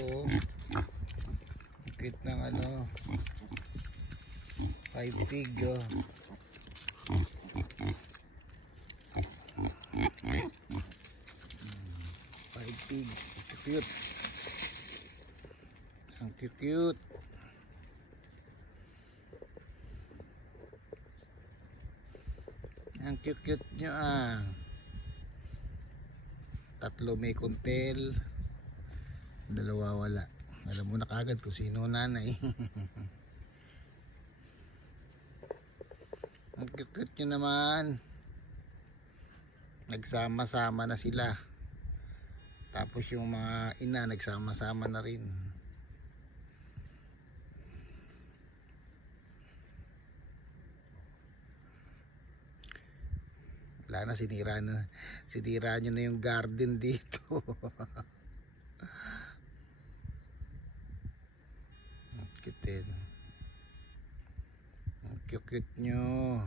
oh. Cute ng ano, 5 pig oh. 5 pig, cute. Ang cute. Ang cute nyo ah. 3 may kuntel, 2 wala. Alam mo na kagad kung sino nanay. Ang cute nyo naman. Nagsama-sama na sila. Tapos yung mga ina nagsama-sama na rin. Wala na, sinira nyo na yung garden dito. Ang cute nyo.